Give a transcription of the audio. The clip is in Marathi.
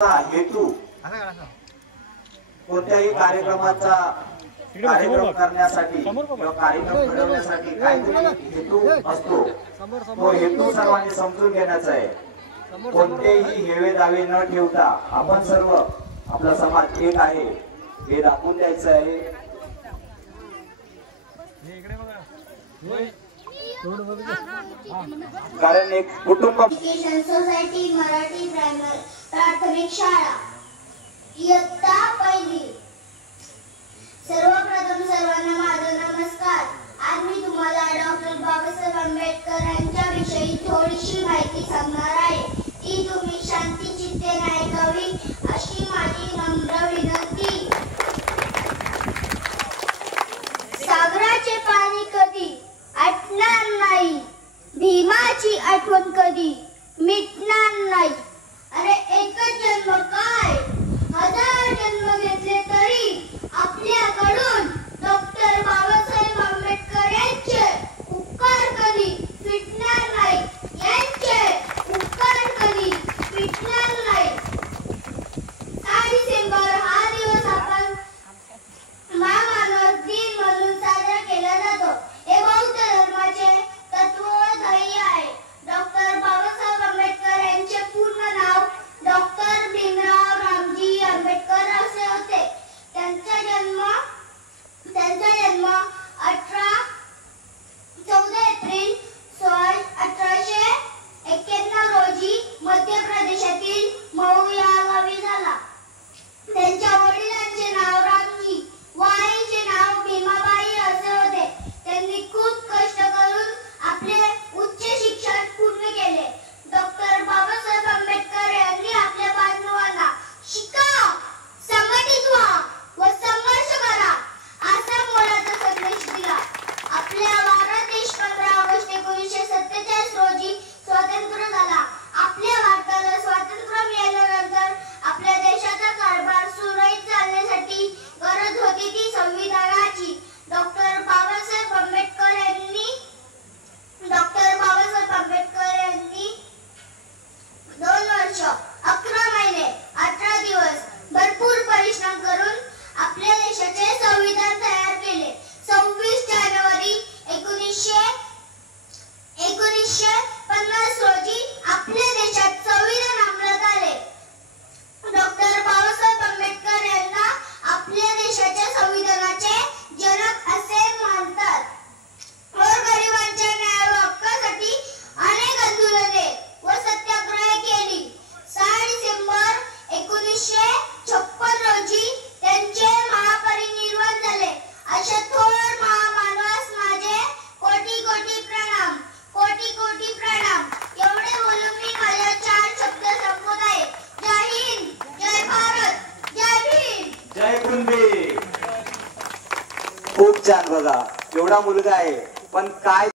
हेतू कोणत्याही कार्यक्रमाचा कार्यक्रम करण्यासाठी किंवा कार्यक्रम घडवण्यासाठी काहीतरी हेतू असतो। तो हेतू सर्वांनी समजून घेण्याचा आहे। कोणतेही हेवे दावे न ठेवता आपण सर्व आपला समाज एक आहे हे दाखवून द्यायचं आहे। कारण एक कुटुंब सोसायटी मराठी प्राथमिक शाळा इयत्ता पहिली। सर्वप्रथम सर्वांना माझा नमस्कार। आज मी तुम्हाला डॉक्टर बाबासाहेब आंबेडकर यांच्या विषयी थोडीशी माहिती सांगणार आहे। ती तुम्ही शांती चित्तेने ऐकावी अशी माझी नम्र विनंती। सागराचे पाणी कधी आटणार नाही, भीमाची आठवण कधी मिटणार नाही। अरे एकच जन्म काय, हजार जन्म घेतले तरी आपल्याकडून डॉक्टर बाबासाहेब आंबेडकर यांचे उपकार कधी फिटणार नाही, यांचे उपकार कधी फिटणार नाही। 6 डिसेंबर हा दिवस आपण महामानव दिन म्हणून साजरा केला जातो। हे बौद्ध धर्माचे तत्वोदय आहे। डॉक्टर बाबासाहेब आंबेडकर यांचे पूर्ण नाव डॉक्टर भीमराव रामजी आंबेडकर असे होते। त्यांचा जन्म 14 एप्रिल 1891 रोजी मध्य प्रदेशातील मऊ या गावी झाला। त्यांच्या वडिलांचे नाव रामजी व आईचे नाव भीमाबाई असे होते। त्यांनी खूप कष्ट करून आपले उच्च शिक्षण पूर्ण केले। डॉक्टर बाबासाहेब आंबेडकर यांनी आपल्या बांधवांना शिका, संघटित व्हा व संघर्ष करा असा मोलाचा संदेश दिला। आपल्या भारत देश 15 ऑगस्ट 1947 रोजी स्वतंत्र झाला। आपल्या भारताला स्वातंत्र्य मिळाल्यानंतर आपल्या देशाचा कारभार सुरळीत चालण्यासाठी गरज होती ती संविधानाची। डॉक्टर बाबासाहेब आंबेडकर यांनी 2 वर्ष 11 महिने 18 दिवस भरपूर परिश्रम करून आपल्या देशाचे संविधान तयार केले। 26 जानेवारी 1950 रोजी आपल्या देशात संविधान अंमलात आले। डॉक्टर बाबासाहेब आंबेडकर यांना आपल्या देशाच्या संविधानाचे जनक असे मानतात। गोरगरिबांच्या न्याय व हक्कासाठी अनेक आंदोलने व सत्याग्रह केली। 6 डिसेंबर 1956 रोजी त्यांचे महापरिनिर्वाण झाले। अशा थोर महामानवास माझे कोटी कोटी प्रणाम, कोटी कोटी प्रणाम। एवढे बोलून मी माझे 4 शब्द संपवत आहे। जय हिंद, जय भारत, जय भीम, जय कुणबी। खूप छान बघा, एवढा मुलगा आहे पण काय